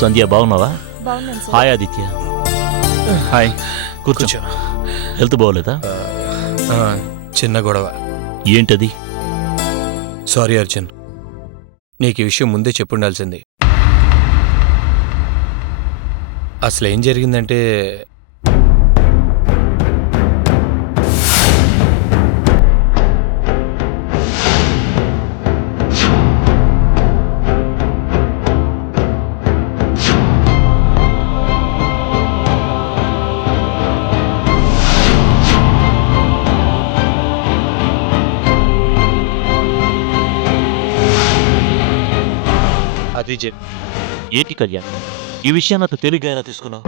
సంధ్య బాగున్నావా? బాగున్నాను sir. Hi Aditya. Hi. కూర్చో. హెల్త్ బాగోలేదా? చిన్న గొడవ. ఏంటది? సారీ అర్జున్, నీకు ఈ విషయం ముందే చెప్పుండాల్సింది. అసలు ఏం జరిగిందంటే అది ఏంటి కళ్యాణ్, ఈ విషయాన్ని అంత తేలిగ్గా ఎలా తీసుకున్నావు?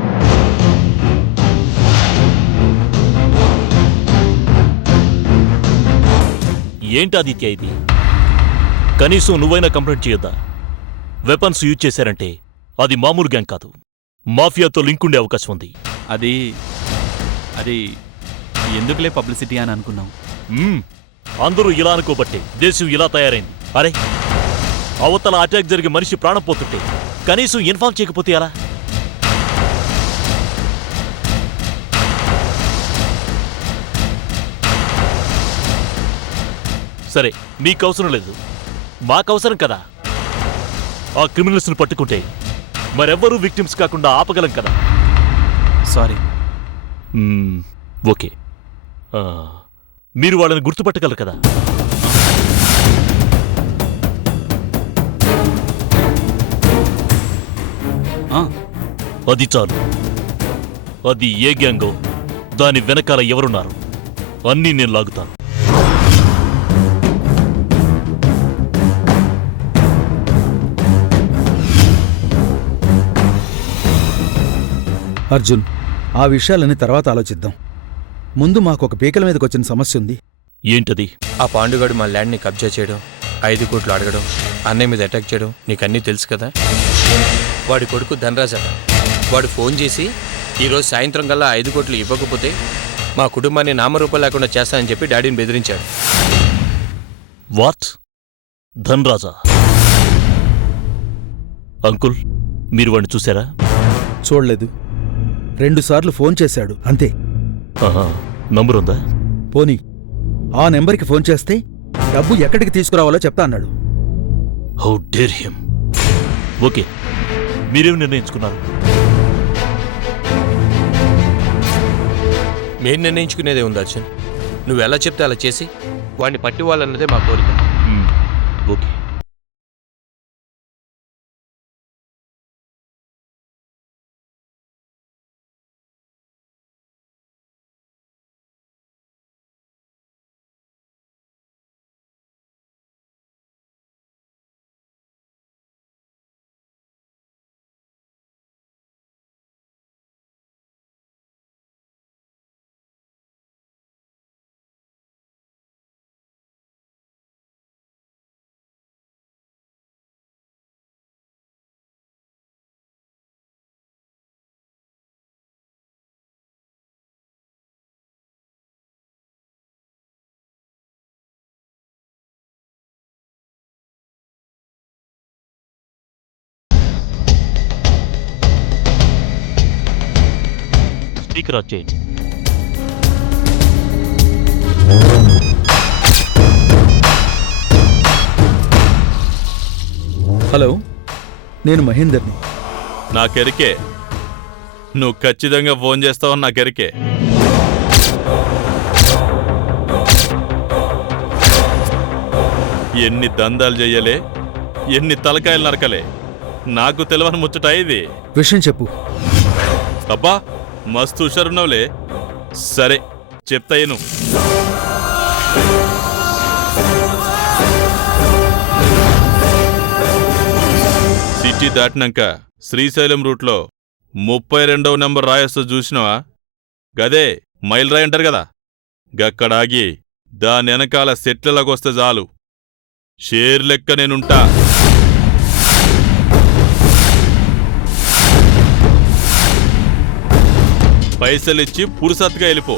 ఏంటి ఆదిత్య ఇది? కనీసం నువ్వైనా కంప్లైంట్ చేయొద్దా? వెపన్స్ యూజ్ చేశారంటే అది మామూలు గ్యాంగ్ కాదు, మాఫియాతో లింక్ ఉండే అవకాశం ఉంది. అది అది ఎందుకులే పబ్లిసిటీ అని అనుకున్నాం. అందరూ ఇలా అనుకోబట్టే దేశం ఇలా తయారైంది. అరే, అవతల అటాక్ జరిగి మనిషి ప్రాణం పోతుంటే కనీసం ఇన్ఫార్మ్ చేయకపోతే ఎలా? సరే, మీకు అవసరం లేదు, మాకు అవసరం కదా. ఆ క్రిమినల్స్ను పట్టుకుంటే మరెవ్వరూ విక్టిమ్స్ కాకుండా ఆపగలం కదా. సారీ. ఓకే, మీరు వాళ్ళని గుర్తుపట్టగలరు కదా? అది చాలు. అది ఏ గ్యాంగో, దాని వెనకాల ఎవరున్నారు అన్నీ నేను లాగుతాను. అర్జున్, ఆ విషయాలన్నీ తర్వాత ఆలోచిద్దాం. ముందు మాకొక పీకల మీదకి వచ్చిన సమస్య ఉంది. ఏంటది? ఆ పాండుగాడు మా ల్యాండ్ని కబ్జా చేయడం, 5 కోట్లు అడగడం, అన్నయ్య మీద అటాక్ చేయడం నీకన్నీ తెలుసు కదా. వాడి కొడుకు ధనరాజ్ అట. వాడు ఫోన్ చేసి ఈరోజు సాయంత్రం కల్లా 5 కోట్లు ఇవ్వకపోతే మా కుటుంబాన్ని నామరూపం లేకుండా చేస్తానని చెప్పి డాడీని బెదిరించాడు. వాట్? ధన్రాజా? అంకుల్, మీరు వాడిని చూసారా? చూడలేదు. 2 సార్లు ఫోన్ చేశాడు అంతే. నంబరుందా? పోనీ ఆ నెంబర్కి ఫోన్ చేస్తే డబ్బు ఎక్కడికి తీసుకురావాలో చెప్తా అన్నాడు. How dare him. ఓకే, మీరేం నిర్ణయించుకున్నారు? మేం నిర్ణయించుకునేదే ఉంది అర్జున్. నువ్వు ఎలా చెప్తే అలా చేసి వాడిని పట్టివ్వాలన్నదే మా కోరిక. ఓకే. స్పీకర్ ఆన్ చేయండి. హలో, నేను మహేందర్ని. నాకెరికే నువ్వు ఖచ్చితంగా ఫోన్ చేస్తావని నాకెరికే. ఎన్ని దందాలు చెయ్యలే, ఎన్ని తలకాయలు నరకలే, నాకు తెలియని ముచ్చట ఇది. విషయం చెప్పు. అబ్బా, మస్తు హుషారున్నావులే. సరే చెప్తాయేను. సిటీ దాటినాక శ్రీశైలం రూట్లో 32వ నెంబర్ రాయొస్తో చూసినావా? గదే మైల్ రాయి అంటారు కదా. గక్కడాగి దాని వెనకాల సెట్లలాగొస్తే చాలు, షేర్ లెక్క నేనుంటా. పైసలిచ్చి పురుసత్తుగా వెళ్ళిపో.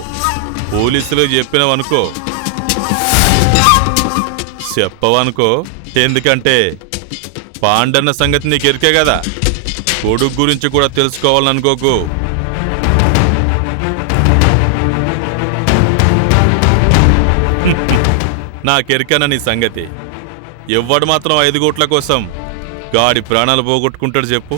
పోలీసులకు చెప్పినవనుకో, చెప్పవనుకో, ఎందుకంటే పాండన్న సంగతి నీకెరికే కదా. కొడుకు గురించి కూడా తెలుసుకోవాలనుకోకు. నాకెరికన నీ సంగతి. ఎవ్వడు మాత్రం 5 కోట్ల కోసం గాడి ప్రాణాలు పోగొట్టుకుంటాడు చెప్పు?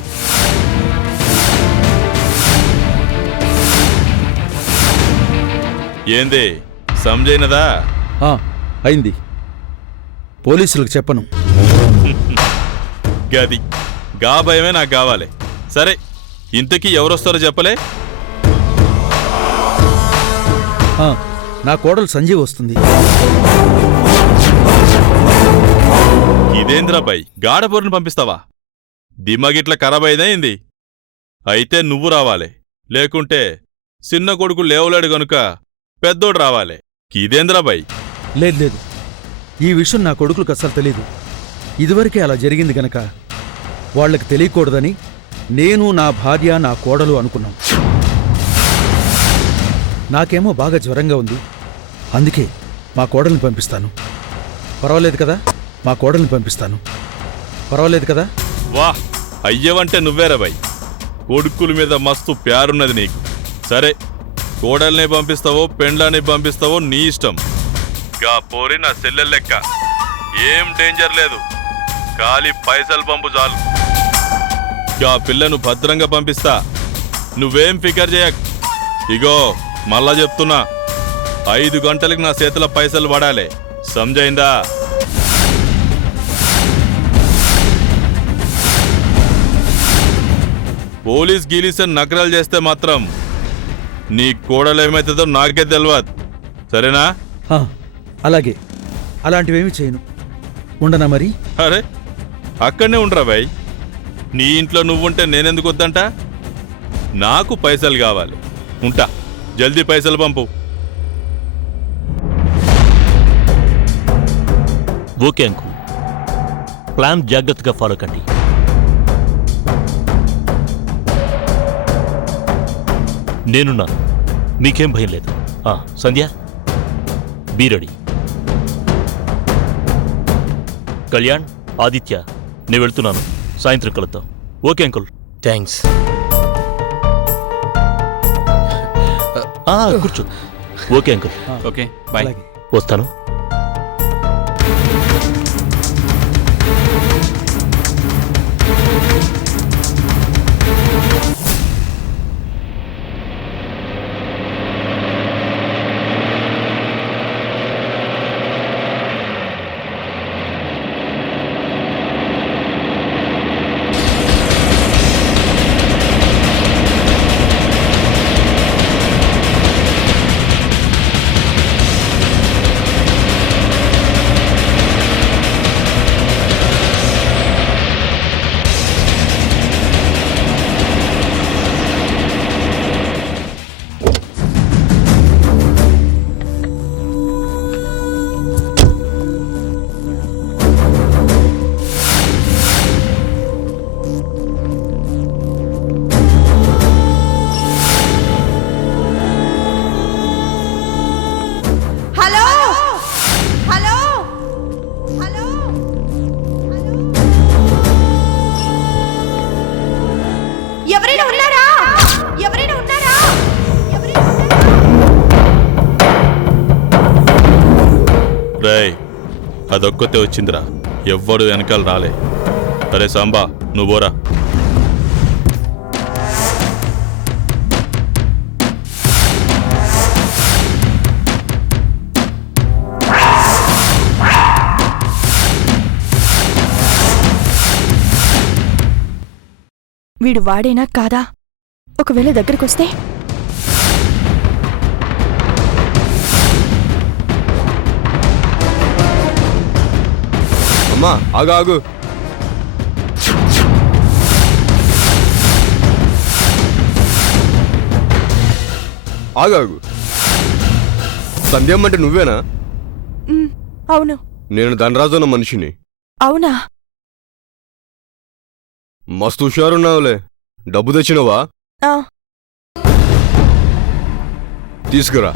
ఏంది సంజైనదా? ఆ, అయింది. పోలీసులకు చెప్పను. గది గా భయమే నాకు కావాలి. సరే, ఇంతకీ ఎవరొస్తారో చెప్పలే? ఆ, నా కోడలు సంజీవ్ వస్తుంది. ఇదేంద్రాబాయ్, గాడపూరిని పంపిస్తావా? దిమాగిట్ల ఖరాబ్ అయింది. అయితే నువ్వు రావాలి, లేకుంటే చిన్న కొడుకు లేవలేడు గనుక పెద్దోడు రావాలి. ఇదేంద్రాబాయ్? లేదు లేదు, ఈ విషయం నా కొడుకులకు అస్సలు తెలీదు. ఇదివరకే అలా జరిగింది గనక వాళ్ళకి తెలియకూడదని నేను, నా భార్య, నా కోడలు అనుకున్నాం. నాకేమో బాగా జ్వరంగా ఉంది, అందుకే మా కోడల్ని పంపిస్తాను. పర్వాలేదు కదా? మా కోడల్ని పంపిస్తాను. పర్వాలేదు కదా? వాహ్, అయ్యవంటే నువ్వేరాబాయ్. కొడుకుల మీద మస్తు ప్యారున్నది నీకు. సరే, కోడల్ని పంపిస్తావో పెండ్లాన్ని పంపిస్తావో నీ ఇష్టం. గా పోరి నా సెల్లెల్ లెక్క, ఏం డేంజర్ లేదు. ఖాళీ పైసలు పంపు చాలు. గా పిల్లను భద్రంగా పంపిస్తా, నువ్వేం ఫికర్ చేయక్. ఇగో మళ్ళా చెప్తున్నా, 5 గంటలకు నా చేతిలో పైసలు పడాలి. సంజైందా? పోలీస్ గీలీసని నకరాలు చేస్తే మాత్రం నీ కోడలేమైతుందో నాకే తెలియదు. సరేనా? ఆ, అలాగే. అలాంటివేమీ చేయను. ఉండనా మరి? అరే, అక్కడనే ఉండరా బాయ్. నీ ఇంట్లో నువ్వుంటే నేనెందుకు వద్దంట? నాకు పైసలు కావాలి. ఉంటా, జల్దీ పైసలు పంపు. ఓకే అంకుల్, ప్లాన్ జాగ్రత్తగా ఫాలో కండి. నేనున్నాను, మీకేం భయం లేదు. Sandhya, be ready. కళ్యాణ్, ఆదిత్య, నేను వెళ్తున్నాను. సాయంత్రం కలుద్దాం. Okay uncle. థ్యాంక్స్. కూర్చో. Okay uncle. Okay, bye. అలాగే. వస్తాను. రేయ్, అదొక్కతే వచ్చిందిరా, ఎవ్వడు వెనకాల రాలే. అరే సాంబా, నువ్వోరా. వీడు వాడేనా కాదా? ఒకవేళ దగ్గరకొస్తే? అమ్మా, ఆగు ఆగు. ఆగాగు. సంధ్యమ్మంటే నువ్వేనా? అవును. నేను ధనరాజు అన్న మనిషిని. అవునా? మస్తు హుషారున్నావులే. డబ్బు తెచ్చినవా? తీసుకురా.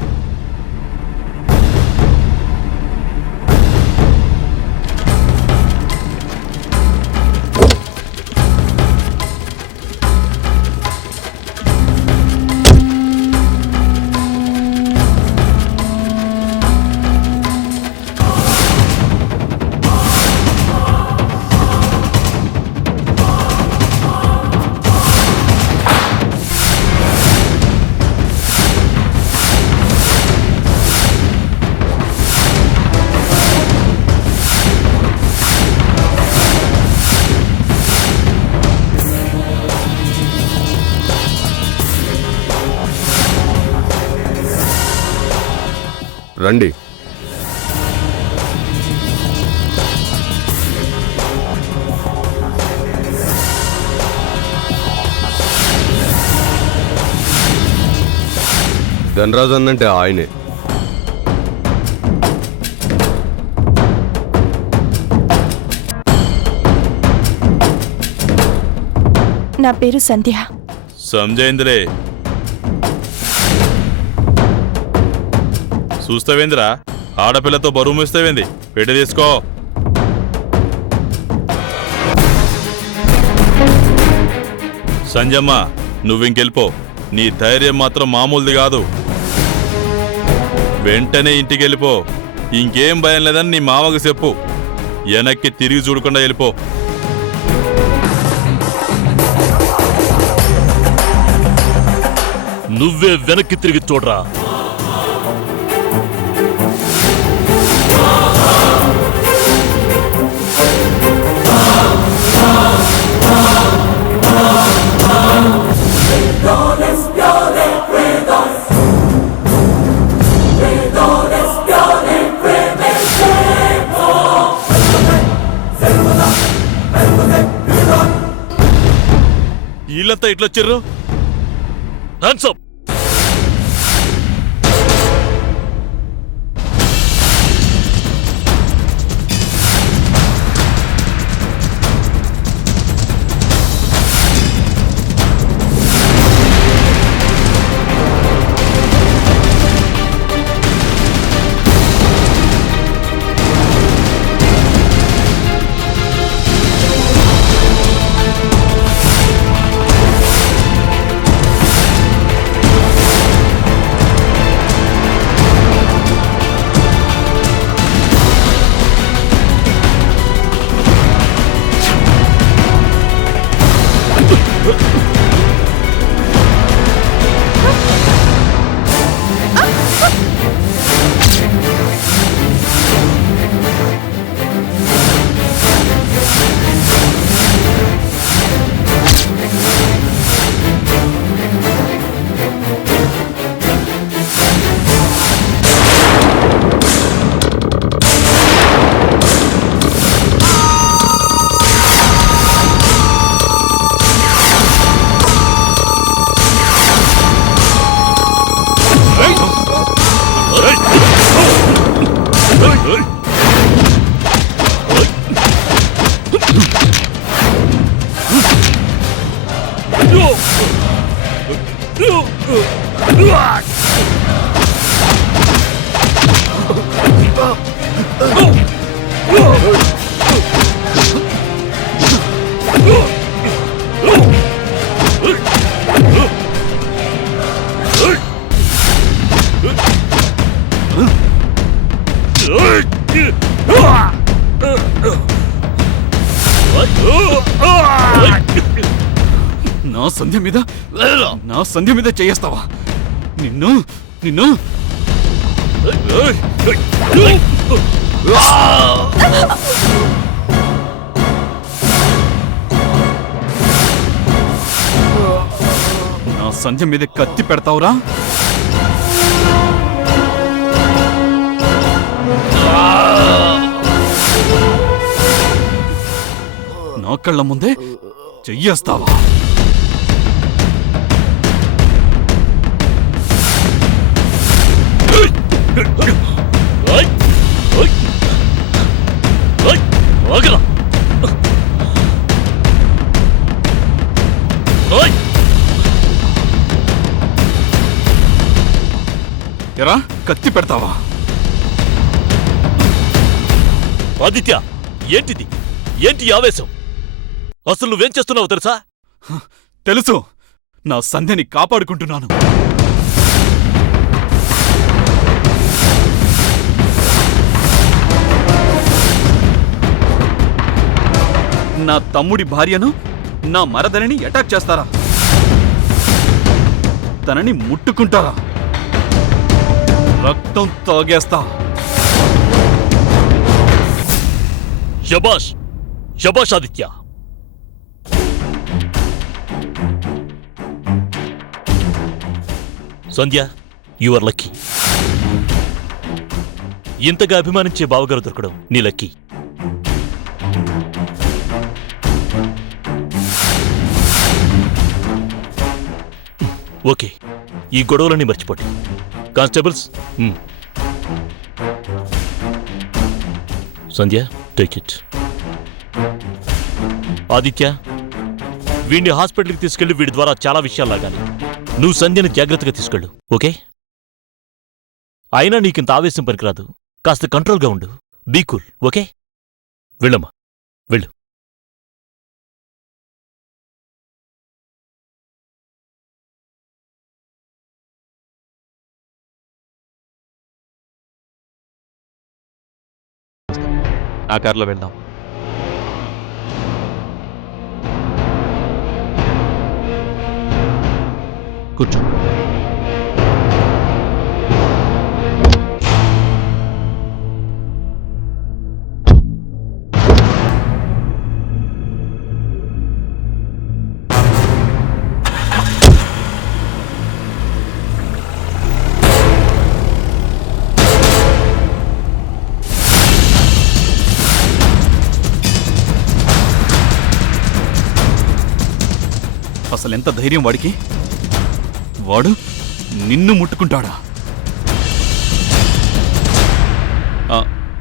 రండి. ధనరాజు అన్నంటే ఆయనే. నా పేరు సంధ్య. సంజయేంద్రే చూస్తావేంద్రా, ఆడపిల్లతో బరువు మోస్తావేంది? పెట్టి తీసుకో. సంజమ్మ, నువ్వింకెళ్ళిపో. నీ ధైర్యం మాత్రం మామూలుది కాదు. వెంటనే ఇంటికి వెళ్ళిపో. ఇంకేం భయం లేదని నీ మామకు చెప్పు. వెనక్కి తిరిగి చూడకుండా వెళ్ళిపో. నువ్వే వెనక్కి తిరిగి చూడరా. వీళ్ళంతా ఇట్లొచ్చిర్రు. Hands up. నా సంధ్య మీద చేస్తావా? నిన్ను నిన్ను నా సంధ్య మీద కత్తి పెడతావురా? నా కళ్ళ ముందే చెయ్యేస్తావా? ఎరా కత్తి పెడతావా? ఆదిత్య, ఏంటిది? ఏంటి ఆవేశం? అసలు నువ్వేం చేస్తున్నావు తెలుసా? తెలుసు. నా సంధ్యని కాపాడుకుంటున్నాను. నా తమ్ముడి భార్యను, నా మరదలిని అటాక్ చేస్తారా? తనని ముట్టుకుంటారా? రక్తం తాగేస్తా. శబాష్, శబాష్ ఆదిత్య. సంధ్య, యు ఆర్ లక్కీ. ఇంతగా అభిమానించే బావగారు దొరకడం నీ లక్కీ. ఓకే, ఈ గొడవలన్నీ మర్చిపోండి. Constables, Sandhya, take it. Aditya, వీడిని హాస్పిటల్కి తీసుకెళ్లి వీడి ద్వారా చాలా విషయాలు లాగాలి. నువ్వు సంధ్యని జాగ్రత్తగా తీసుకెళ్ళు, ఓకే? అయినా నీకింత ఆవేశం పనికిరాదు. కాస్త కంట్రోల్గా ఉండు. Be cool, okay? వెళ్ళమ్మా, వెళ్ళు. ఆ కార్లో వెళ్దాం. కూర్చో. అసలు ఎంత ధైర్యం వాడికి? వాడు నిన్ను ముట్టుకుంటాడా?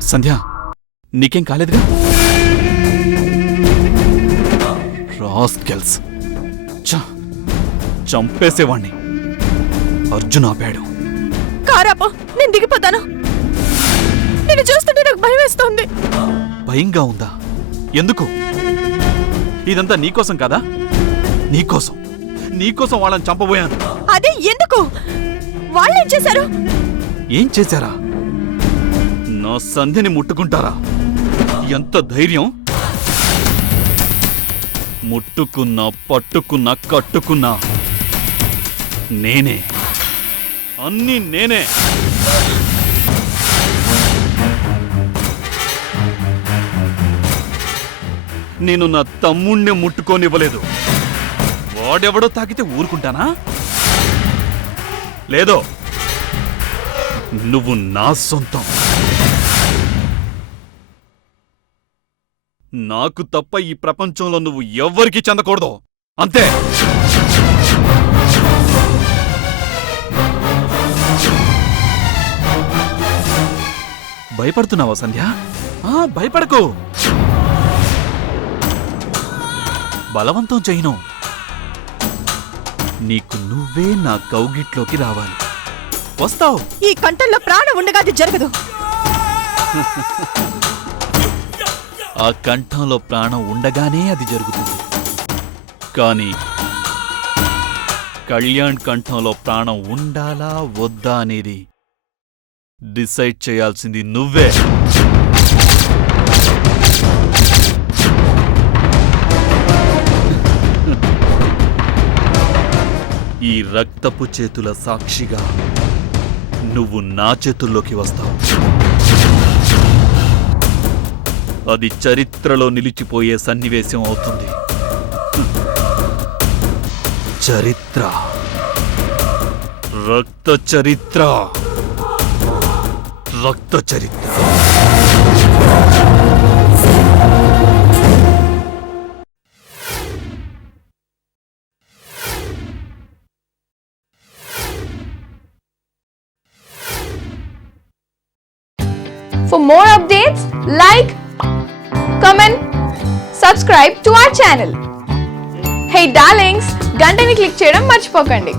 సంధ్య, నీకేం కాలేదుగా? రాస్కెల్స్, చంపేసేవాణ్ణి. అర్జున్ ఆపాడు. కారాపో, నేను దిగిపోతాను. నేను చూస్తుంటే నాకు భయం వేస్తోంది. భయంగా ఉందా? ఎందుకు? ఇదంతా నీకోసం కదా? నీకోసం వాళ్ళని చంపబోయాను. అదే ఎందుకు? వాళ్ళేం చేశారు? ఏం చేశారా? నా సంధ్యని ముట్టుకుంటారా? ఎంత ధైర్యం! ముట్టుకున్నా, పట్టుకున్నా, కట్టుకున్నా నేనే. అన్నీ నేనే. నేను నా తమ్ముణ్ణి ముట్టుకోనివ్వలేదు. వాడెవడో తాకితే ఊరుకుంటానా? లేదో. నువ్వు నా సొంతం. నాకు తప్ప ఈ ప్రపంచంలో నువ్వు ఎవ్వరికీ చెందకూడదు, అంతే. భయపడుతున్నావా సంధ్య? భయపడకు. బలవంతం చేయను. నీకు నువ్వే నా కౌగిట్లోకి రావాలి. వస్తావు. ఈ కంఠంలో ప్రాణం ఉండగా అది జరగదు. ఆ కంఠంలో ప్రాణం ఉండగానే అది జరుగుతుంది. కానీ కళ్యాణ్ కంఠంలో ప్రాణం ఉండాలా వద్దా అనేది డిసైడ్ చేయాల్సింది నువ్వే. ఈ రక్తపు చేతుల సాక్షిగా నువ్వు నా చేతుల్లోకి వస్తావు. అది చరిత్రలో నిలిచిపోయే సన్నివేశం అవుతుంది. చరిత్ర, రక్త చరిత్ర, రక్త చరిత్ర. For more updates, like, comment, subscribe to our channel. Hey darlings, గంటని click చేయడం మర్చిపోకండి.